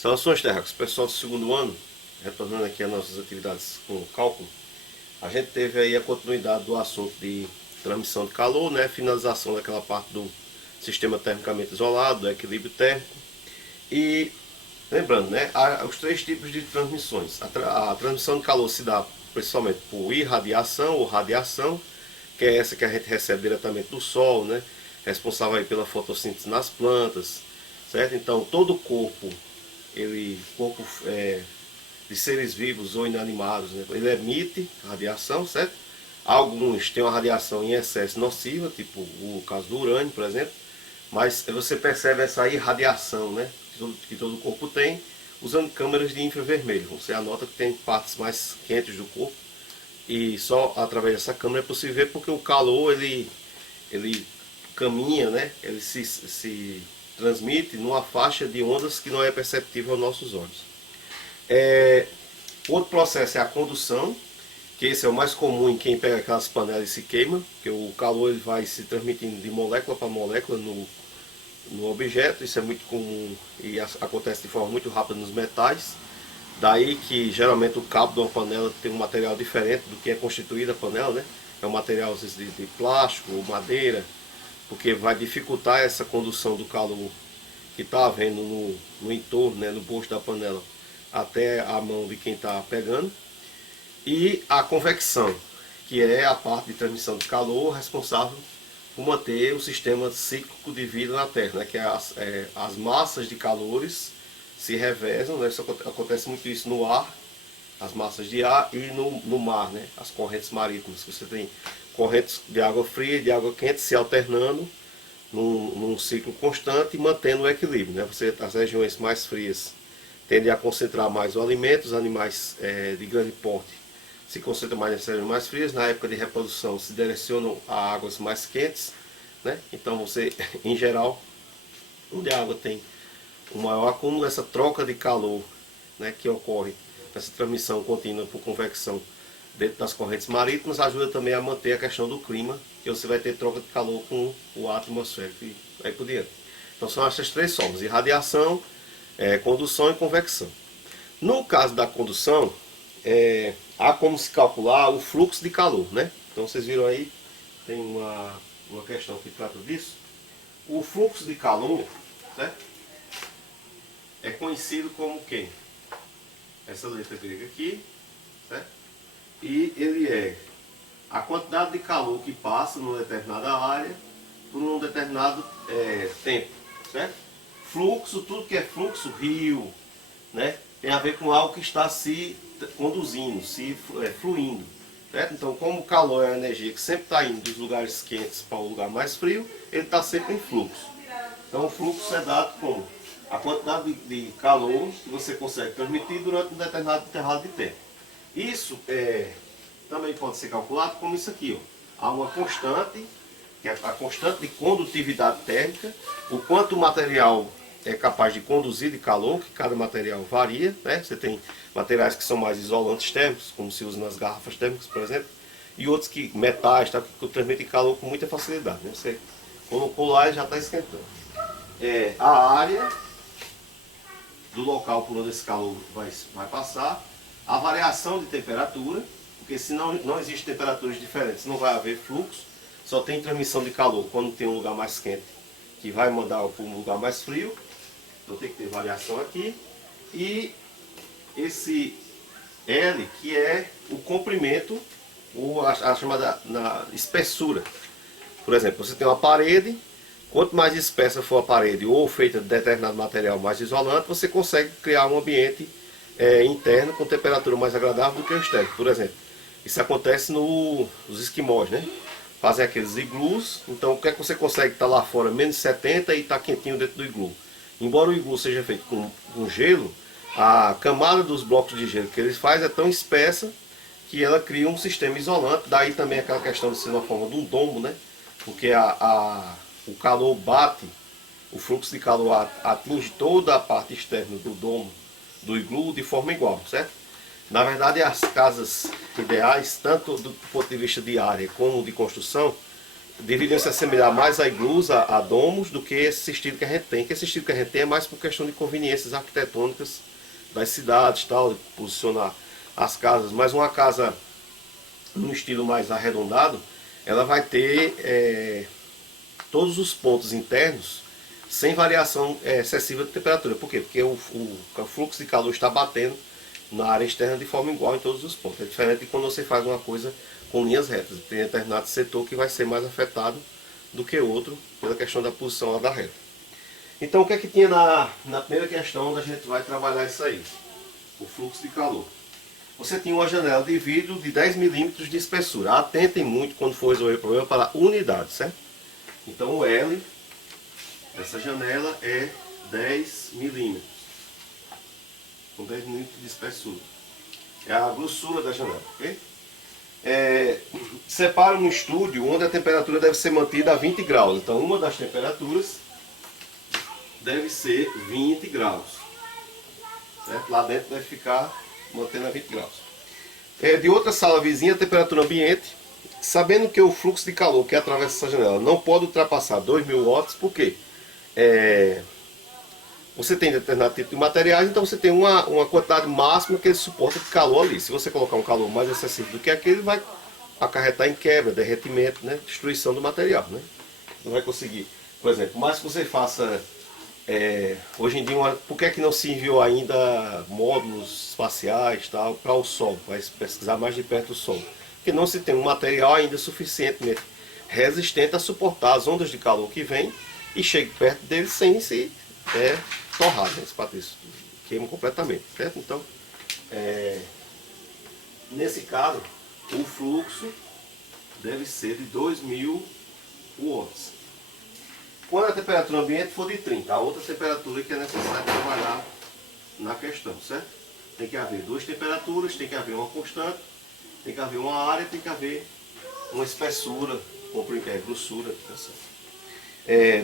Saudações, terráqueos, pessoal do segundo ano, retornando aqui às nossas atividades com cálculo. A gente teve aí a continuidade do assunto de transmissão de calor, né? Finalização daquela parte do sistema termicamente isolado, do equilíbrio térmico. E lembrando, né? Há os três tipos de transmissões. A transmissão de calor se dá principalmente por irradiação ou radiação, que é essa que a gente recebe diretamente do sol, né? Responsável aí pela fotossíntese nas plantas, certo? Então todo o corpo de seres vivos ou inanimados, né? Ele emite radiação, certo? Alguns têm uma radiação em excesso nociva, tipo o caso do urânio, por exemplo, mas você percebe essa irradiação, né? Que todo o corpo tem, usando câmeras de infravermelho. Você anota que tem partes mais quentes do corpo e só através dessa câmera é possível ver, porque o calor ele caminha, né? Ele se transmite numa faixa de ondas que não é perceptível aos nossos olhos. Outro processo é a condução, que esse é o mais comum em quem pega aquelas panelas e se queima, porque o calor ele vai se transmitindo de molécula para molécula no objeto. Isso é muito comum e acontece de forma muito rápida nos metais. Daí que geralmente o cabo de uma panela tem um material diferente do que é constituída a panela, né? É um material às vezes de plástico ou madeira, porque vai dificultar essa condução do calor que está havendo no entorno, né, no bolso da panela, até a mão de quem está pegando. E a convecção, que é a parte de transmissão de calor responsável por manter o sistema cíclico de vida na Terra, né, que é as massas de calores se revezam, né, isso acontece muito isso no ar, as massas de ar, e no mar, né, as correntes marítimas. Você tem correntes de água fria e de água quente se alternando num ciclo constante e mantendo o equilíbrio, né? As regiões mais frias tendem a concentrar mais o alimento, os animais de grande porte se concentram mais nas regiões mais frias. Na época de reprodução se direcionam a águas mais quentes, né? Então você, em geral, onde a água tem um maior acúmulo, essa troca de calor, né, que ocorre, essa transmissão contínua por convecção dentro das correntes marítimas, ajuda também a manter a questão do clima, que você vai ter troca de calor com o ar atmosférico e aí por diante. Então são essas três formas: irradiação, condução e convecção. No caso da condução, há como se calcular o fluxo de calor, né? Então vocês viram aí, tem uma questão que trata disso. O fluxo de calor, certo? É conhecido como o quê? Essa letra grega aqui, certo? E ele é a quantidade de calor que passa numa determinada área por um determinado tempo, certo? Fluxo, tudo que é fluxo, rio, né, tem a ver com algo que está se conduzindo, fluindo, certo? Então, como o calor é a energia que sempre está indo dos lugares quentes para o lugar mais frio, ele está sempre em fluxo. Então, o fluxo é dado como a quantidade de calor que você consegue transmitir durante um determinado intervalo de tempo. Isso também pode ser calculado como isso aqui, ó. Há uma constante, que é a constante de condutividade térmica, o quanto o material é capaz de conduzir de calor, que cada material varia, né? Você tem materiais que são mais isolantes térmicos, como se usa nas garrafas térmicas, por exemplo, e outros metais, tá, que transmitem calor com muita facilidade, né? Você colocou lá e já está esquentando. A área do local por onde esse calor vai passar, a variação de temperatura, porque se não existem temperaturas diferentes, não vai haver fluxo, só tem transmissão de calor quando tem um lugar mais quente, que vai mandar para um lugar mais frio, então tem que ter variação aqui, e esse L, que é o comprimento, ou a chamada espessura. Por exemplo, você tem uma parede, quanto mais espessa for a parede ou feita de determinado material mais isolante, você consegue criar um ambiente interno com temperatura mais agradável do que o externo. Por exemplo, isso acontece nos esquimós, né? Fazem aqueles iglus, então o que é que você consegue estar lá fora, menos 70 e está quentinho dentro do iglu. Embora o iglu seja feito com gelo, a camada dos blocos de gelo que eles fazem é tão espessa que ela cria um sistema isolante. Daí também aquela questão de ser na forma de um domo, né? Porque o calor bate, o fluxo de calor atinge toda a parte externa do domo do iglu de forma igual, certo? Na verdade, as casas ideais, tanto do ponto de vista de área como de construção, deveriam se assemelhar mais a iglus, a domos, do que esse estilo que a gente tem. Que esse estilo que a gente tem é mais por questão de conveniências arquitetônicas das cidades, tal, de posicionar as casas. Mas uma casa num estilo mais arredondado, ela vai ter todos os pontos internos sem variação excessiva de temperatura. Por quê? Porque o fluxo de calor está batendo na área externa de forma igual em todos os pontos. É diferente de quando você faz uma coisa com linhas retas. Tem determinado setor que vai ser mais afetado do que outro pela questão da posição lá da reta. Então o que é que tinha na primeira questão onde a gente vai trabalhar isso aí? O fluxo de calor. Você tinha uma janela de vidro de 10 milímetros de espessura. Atentem muito quando for resolver o problema para unidade, certo? Então o L dessa janela é 10 milímetros. Com 10 milímetros de espessura. É a grossura da janela, ok? Separo no estúdio onde a temperatura deve ser mantida a 20 graus. Então uma das temperaturas deve ser 20 graus. Certo? Lá dentro deve ficar mantendo a 20 graus. De outra sala vizinha, a temperatura ambiente, sabendo que o fluxo de calor que atravessa essa janela não pode ultrapassar 2000 watts, por quê? Você tem determinado tipo de materiais, então você tem uma quantidade máxima que ele suporta de calor ali. Se você colocar um calor mais excessivo do que aquele, vai acarretar em quebra, derretimento, né? Destruição do material. Né? Não vai conseguir. Por exemplo, mais que você faça... hoje em dia, por que é que não se enviou ainda módulos espaciais tal, para o Sol? Vai pesquisar mais de perto do Sol. Porque não se tem um material ainda suficientemente resistente a suportar as ondas de calor que vem e chegue perto dele sem se torrar, né? Esse patrício queima completamente, certo? Então, nesse caso, o fluxo deve ser de 2000 watts. Quando a temperatura ambiente for de 30, a outra temperatura que é necessário trabalhar na questão, certo? Tem que haver duas temperaturas, tem que haver uma constante, tem que haver uma área, tem que haver uma espessura, grossura, tá certo?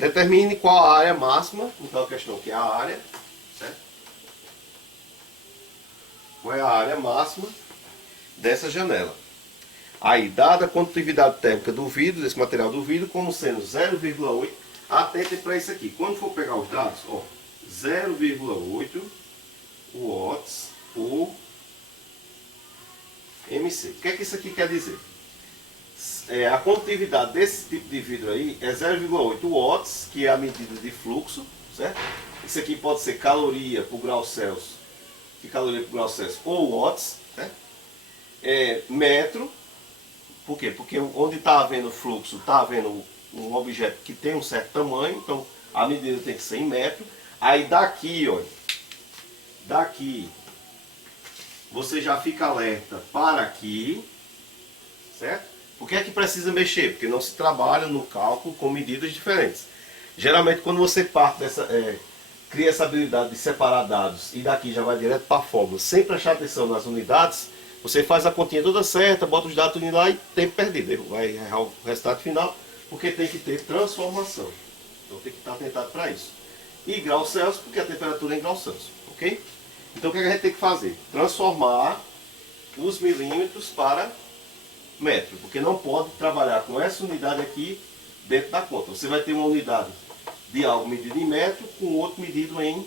Determine qual a área máxima, então a questão que é a área, certo? Qual é a área máxima dessa janela? Aí, dada a condutividade térmica do vidro, desse material do vidro, como sendo 0,8, atentem para isso aqui. Quando for pegar os dados, 0,8 watts por MC. O que é que isso aqui quer dizer? A condutividade desse tipo de vidro aí é 0,8 watts, que é a medida de fluxo, certo? Isso aqui pode ser caloria por grau Celsius, ou watts, certo? Metro, por quê? Porque onde está havendo fluxo, está havendo um objeto que tem um certo tamanho, então a medida tem que ser em metro. Aí daqui, olha, daqui você já fica alerta para aqui, certo? Por que é que precisa mexer? Porque não se trabalha no cálculo com medidas diferentes. Geralmente quando você parte cria essa habilidade de separar dados e daqui já vai direto para a fórmula, sem prestar atenção nas unidades, você faz a continha toda certa, bota os dados tudo lá e tempo perdido. Vai errar o resultado final, porque tem que ter transformação. Então tem que estar atentado para isso. E grau Celsius, porque a temperatura é em grau Celsius, ok? Então o que a gente tem que fazer? Transformar os milímetros para metro, porque não pode trabalhar com essa unidade aqui dentro da conta. Você vai ter uma unidade de algo medido em metro com outro medido em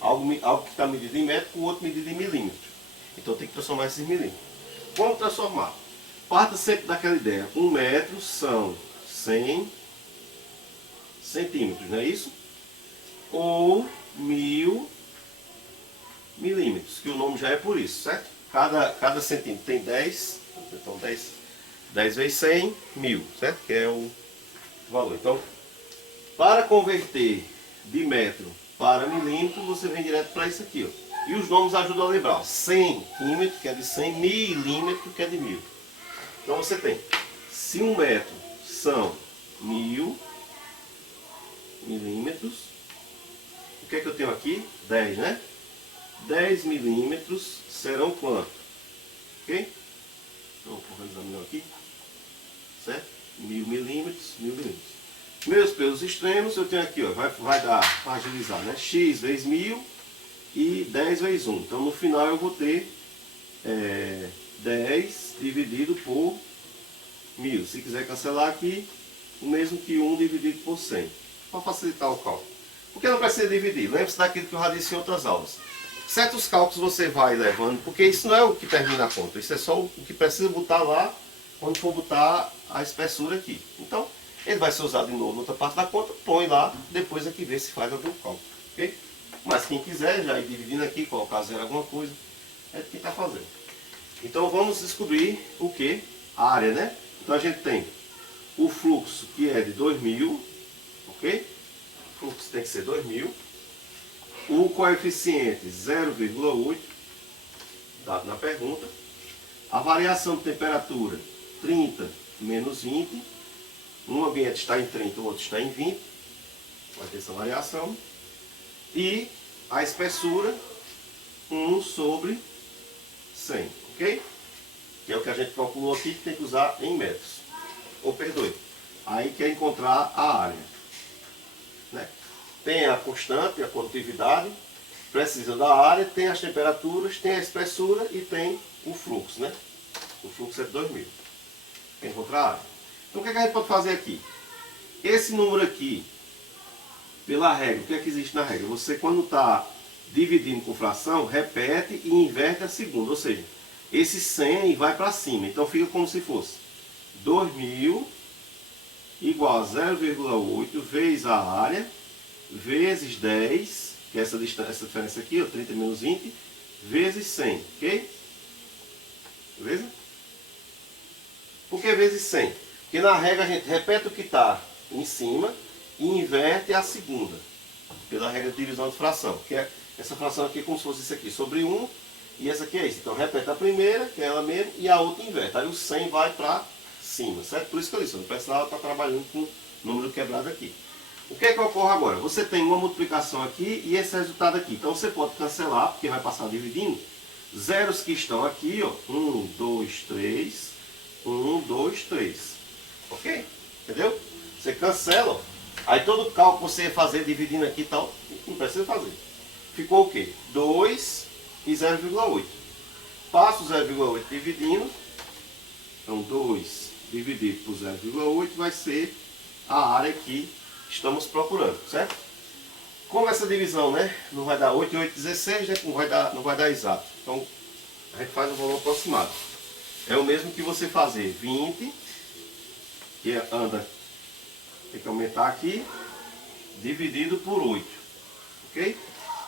algo que está medido em metro com outro medido em milímetro. Então tem que transformar esses milímetros. Como transformar? Parta sempre daquela ideia. 1 metro são 100 centímetros, não é isso? Ou 1000 milímetros, que o nome já é por isso, certo? Cada centímetro tem 10, então 10 vezes 100, 1000, certo? Que é o valor. Então, para converter de metro para milímetro, você vem direto para isso aqui, ó. E os nomes ajudam a lembrar, ó. Centímetro, que é de 100, milímetro, que é de 1000. Então você tem, se 1 metro são 1000 milímetros, o que é que eu tenho aqui? 10, né? 10 milímetros serão quanto? Ok? Então, vou organizar melhor aqui. Certo? 1000 milímetros, 1000 milímetros. Meus pesos extremos, eu tenho aqui, ó, vai dar, para agilizar, né? X vezes 1000 e 10 vezes 1. Então, no final, eu vou ter 10 dividido por 1000. Se quiser cancelar aqui, o mesmo que 1 dividido por 100. Para facilitar o cálculo. Porque não precisa dividir. Lembre-se daquilo que eu já disse em outras aulas. Certos cálculos você vai levando, porque isso não é o que termina a conta. Isso é só o que precisa botar lá, quando for botar a espessura aqui. Então, ele vai ser usado de novo na outra parte da conta, põe lá, depois é que vê se faz algum cálculo. Ok? Mas quem quiser já ir dividindo aqui, colocar zero alguma coisa, é quem está fazendo. Então vamos descobrir o que? A área, né? Então a gente tem o fluxo que é de 2000, ok? O fluxo tem que ser 2000. O coeficiente 0,8, dado na pergunta. A variação de temperatura 30 menos 20. Um ambiente está em 30, o outro está em 20. Vai ter essa variação. E a espessura 1 sobre 100, ok? Que é o que a gente calculou aqui, que tem que usar em metros. Ou perdoe, aí quer encontrar a área. Né? Tem a constante, a condutividade, precisa da área, tem as temperaturas, tem a espessura e tem o fluxo. Né? O fluxo é de 2000. Quer encontrar a área. Então o que a gente pode fazer aqui? Esse número aqui, pela regra, o que é que existe na regra? Você, quando está dividindo com fração, repete e inverte a segunda. Ou seja, esse 100 vai para cima. Então fica como se fosse 2000 igual a 0,8 vezes a área, vezes 10, que é essa diferença aqui, ó, 30 menos 20, vezes 100. Ok? Beleza? Por que vezes 100? Porque na regra a gente repete o que está em cima e inverte a segunda, pela regra de divisão de fração, que é essa fração aqui como se fosse isso aqui, sobre 1, e essa aqui é isso. Então repete a primeira, que é ela mesmo, e a outra inverte. Aí o 100 vai para cima, certo? Por isso que eu disse, o pessoal está trabalhando com o número quebrado aqui. O que é que ocorre agora? Você tem uma multiplicação aqui e esse resultado aqui. Então você pode cancelar, porque vai passar dividindo. Zeros que estão aqui, ó, 1, 2, 3, 1, 2, 3. Ok? Entendeu? Você cancela, ó. Aí todo o cálculo que você ia fazer dividindo aqui e tal, não precisa fazer. Ficou o quê? 2 e 0,8. Passo o 0,8 dividindo. Então 2 dividido por 0,8 vai ser a área que estamos procurando, certo? Como essa divisão, né, não vai dar 8 e 8, 16, né, não vai dar exato. Então a gente faz o valor aproximado. É o mesmo que você fazer 20, que anda, tem que aumentar aqui, dividido por 8. Ok?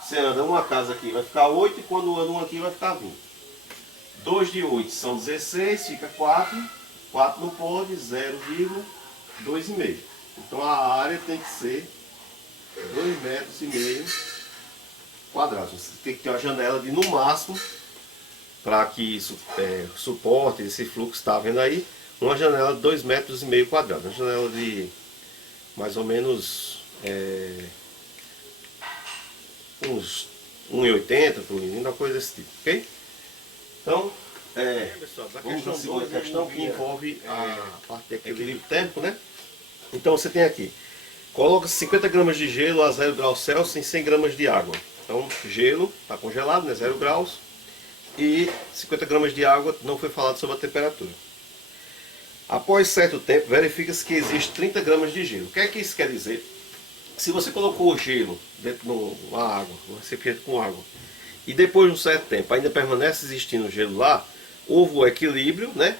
Você anda uma casa aqui, vai ficar 8, e quando anda um aqui vai ficar 20. 2 de 8 são 16, fica 4. 4 não pode, 0,2,5. Então a área tem que ser 2,5 metros quadrados. Você tem que ter uma janela de no máximo, para que isso suporte esse fluxo, está vendo aí? Uma janela de 2,5 metros quadrados. Uma janela de mais ou menos uns 1,80 por uma coisa desse tipo, ok? Então, vamos à segunda questão que envolve a parte de equilíbrio térmico, né? Então você tem aqui, coloca 50 gramas de gelo a 0 graus Celsius em 100 gramas de água. Então gelo está congelado, né? 0 graus, e 50 gramas de água, não foi falado sobre a temperatura. Após certo tempo, verifica-se que existe 30 gramas de gelo. O que é que isso quer dizer? Se você colocou o gelo dentro de uma água, um recipiente com água, e depois de um certo tempo ainda permanece existindo gelo lá, houve o equilíbrio, né?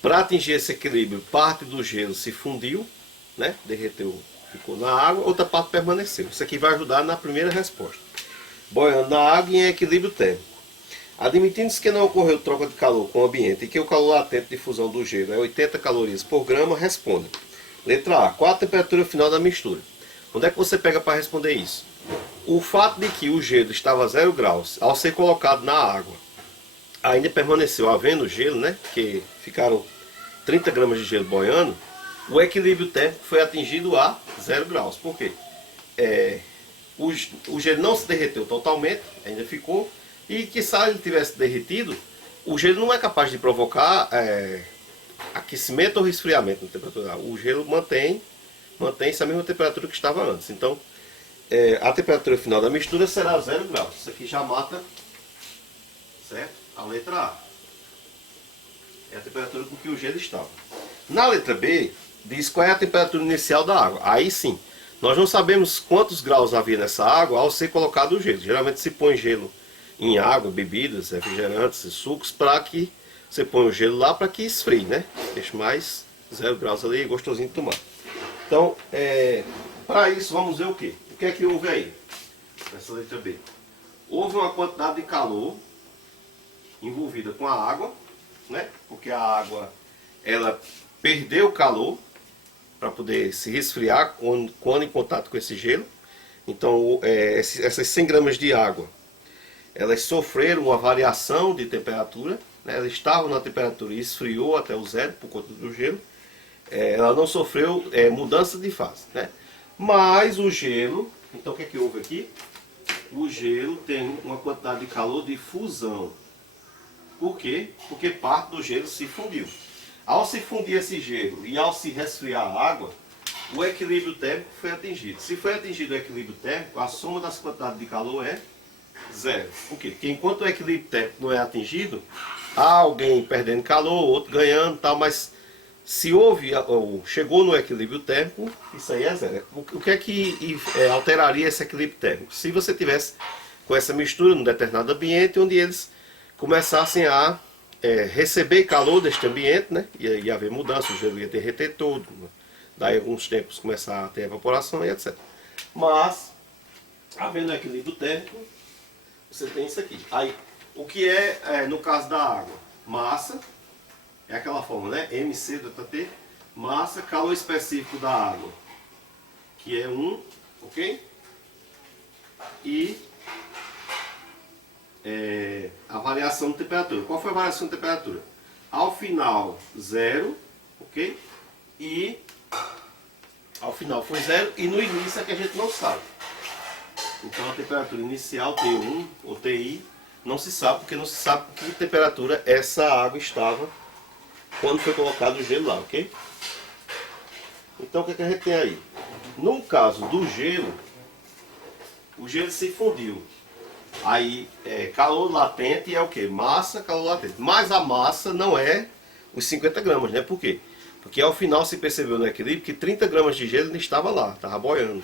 Para atingir esse equilíbrio, parte do gelo se fundiu, né? Derreteu, ficou na água, outra parte permaneceu. Isso aqui vai ajudar na primeira resposta. Boiando na água e em equilíbrio térmico. Admitindo-se que não ocorreu troca de calor com o ambiente e que o calor latente de fusão do gelo é 80 calorias por grama, responda. Letra A. Qual a temperatura final da mistura? Onde é que você pega para responder isso? O fato de que o gelo estava a 0 graus, ao ser colocado na água, ainda permaneceu havendo gelo, né? Que ficaram 30 gramas de gelo boiando, o equilíbrio térmico foi atingido a 0 graus. Por quê? O gelo não se derreteu totalmente, ainda ficou, e que se ele tivesse derretido, o gelo não é capaz de provocar aquecimento ou resfriamento na temperatura. O gelo mantém-se a mesma temperatura que estava antes. Então, a temperatura final da mistura será 0 graus. Isso aqui já mata, certo? A letra A. É a temperatura com que o gelo estava. Na letra B, diz qual é a temperatura inicial da água. Aí sim, nós não sabemos quantos graus havia nessa água ao ser colocado o gelo. Geralmente se põe gelo em água, bebidas, refrigerantes e sucos, para que você põe o gelo lá para que esfrie, né? Deixa mais 0 graus ali, gostosinho de tomar. Então, para isso, vamos ver o quê? O que é que houve aí, nessa letra B? Houve uma quantidade de calor envolvida com a água, né? Porque a água, ela perdeu o calor para poder se resfriar quando em contato com esse gelo. Então, essas 100 gramas de água, elas sofreram uma variação de temperatura, né? Elas estavam na temperatura e esfriou até o zero por conta do gelo. Ela não sofreu mudança de fase, né? Mas o gelo, então o que é que houve aqui? O gelo tem uma quantidade de calor de fusão. Por quê? Porque parte do gelo se fundiu. Ao se fundir esse gelo e ao se resfriar a água, o equilíbrio térmico foi atingido. Se foi atingido o equilíbrio térmico, a soma das quantidades de calor é zero. Por quê? Porque enquanto o equilíbrio térmico não é atingido, há alguém perdendo calor, outro ganhando, tal, mas se houve ou chegou no equilíbrio térmico, isso aí é zero. O que é que alteraria esse equilíbrio térmico? Se você tivesse com essa mistura num determinado ambiente onde eles começassem a receber calor deste ambiente, né? Ia haver mudança, o gelo ia derreter todo, né? Daí alguns tempos começar a ter evaporação e etc. Mas, havendo equilíbrio térmico, você tem isso aqui. Aí, o que no caso da água? Massa, é aquela forma, né? MC ΔT, massa, calor específico da água, que é 1, ok? E a variação de temperatura. Qual foi a variação de temperatura? Ao final, 0, ok? E ao final foi 0 e no início é que a gente não sabe. Então a temperatura inicial, T1 ou TI, não se sabe, porque não se sabe que temperatura essa água estava quando foi colocado o gelo lá, ok? Então o que a gente tem aí? No caso do gelo, o gelo se fundiu. Aí calor latente é o que? Massa, calor latente. Mas a massa não é os 50 gramas, né? Por quê? Porque ao final se percebeu no equilíbrio que 30 gramas de gelo não estava lá, estava boiando.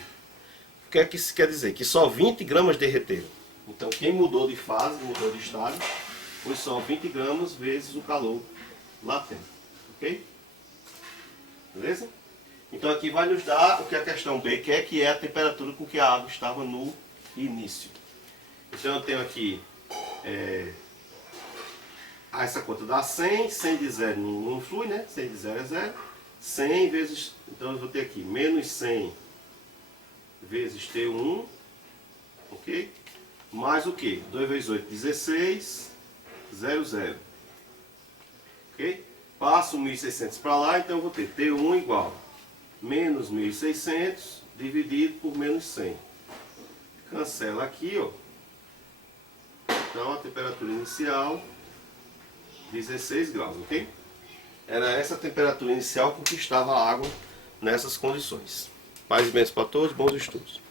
O que é que isso quer dizer? Que só 20 gramas derreteram. Então quem mudou de fase, mudou de estado, foi só 20 gramas vezes o calor latente. Ok? Beleza? Então aqui vai nos dar o que a questão B quer, que é a temperatura com que a água estava no início. Então eu tenho aqui essa conta dá 100, 100 de 0 não flui, né? 100 de 0 é 0. 100 vezes, então eu vou ter aqui menos 100 vezes T1, ok? Mais o que? 2 vezes 8, 16, 0, 0. Ok? Passo 1.600 para lá, então eu vou ter T1 igual menos 1.600 dividido por menos 100. Cancela aqui, ó. Então a temperatura inicial 16 graus, ok? Era essa a temperatura inicial com que estava a água nessas condições. Paz e bênçãos para todos, bons estudos.